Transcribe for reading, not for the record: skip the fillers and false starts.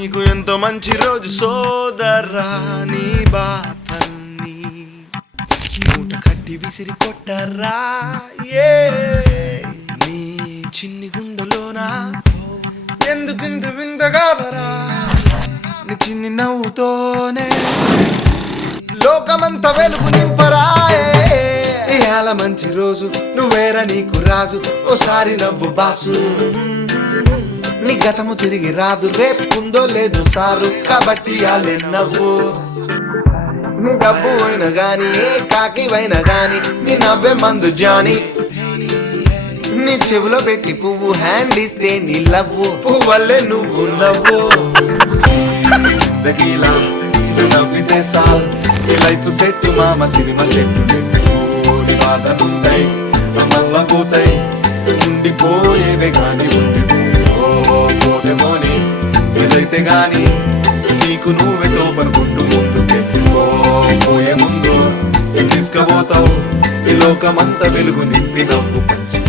నీకు ఎంతో మంచి రోజు సోదరా, నీ బాధల్ని మూట కట్టి విసిరి కొట్టరా. నీ చిన్ని గుండెలోనా ఎందుకింత వింతగా వరా, నీ చిన్ని నవ్వుతోనే లోకమంతా వెలుగు నింపరా. ఇయాల మంచి రోజు నువ్వేరా నీకు రాజు, ఓసారి నవ్వు బాసు. నీ గతము తిరిగి రాదు, రేపుందో లేదు సారు, కాబట్టి ఆలే నవ్వు. నీ డబ్బు అయినా గాని ఏ కాకివైనా గాని నీ నవ్వే మందు జాని. నీ చెవులో పెట్టి పువ్వు హ్యాండ్ ఇస్తే నీ లవ్వు, పువ్వల్లే నువ్వు నవ్వు. జిందగీలా నవ్వితే సాల్, ఈ లైఫ్ సెట్ మామ సినిమా సెట్. నీ బాధలుంటాయి మళ్ళా పోతాయి, ఉండిపోయేవే గాని ఉండిపోతే పోని. ఏదైతే గాని నీకు నువ్వే తోపనుకుంటూ ముందుకెళ్ళిపోయే ముందు తీసుకుపోతావు ఈ లోకమంతా వెలుగు నింపి నవ్వు పంచి.